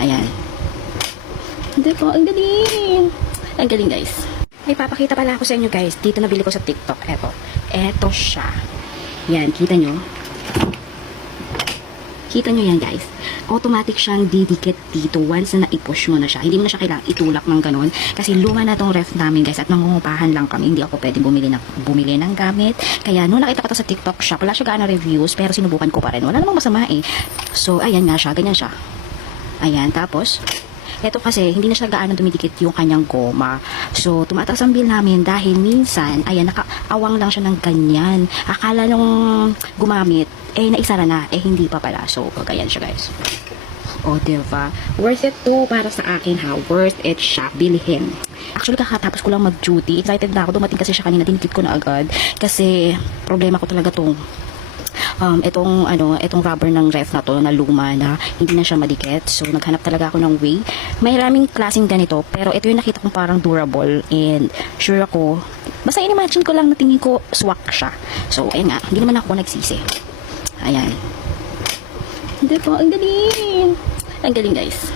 Ayan. Hindi po, ang galing. Ang galing, guys. Ay, papakita pala ako sa inyo, guys. Dito nabili ko sa TikTok. Eto siya. Yan, kita nyo? Kita nyo yan, guys. Automatic siyang didikit dito once na na-push mo na siya. Hindi mo na siya kailangang itulak ng ganun. Kasi luma na tong ref namin, guys. At nangungupahan lang kami. Hindi ako pwede bumili ng gamit. Kaya nung nakita ko to sa TikTok shop, wala siya gaano reviews. Pero sinubukan ko pa rin. Wala namang masama eh. So, ayan nga siya. Ganyan siya. Ayan. Tapos, eto kasi, hindi na siya gaano dumidikit yung kanyang goma. So, tumataas ang bill namin dahil minsan, ayan, nakaawang lang siya ng ganyan. Akala nung gumamit, naisara na, hindi pa pala. So, ganyan siya, guys. O, diba? Worth it to para sa akin, ha? Worth it siya. Bilhin. Actually, kakatapos ko lang mag-duty. Excited na ako. Dumating kasi siya kanina. Dinikit ko na agad. Kasi, problema ko talaga tong itong rubber ng ref na to na luma na hindi na siya madikit. So, naghanap talaga ako ng way. May maraming klaseng ganito, pero ito yung nakita kong parang durable and sure ako, basta in-imagine ko lang na tingin ko swak siya. So, ayun nga, hindi naman ako nagsisi. Ayan. Hindi po, ang galing. Ang galing, guys.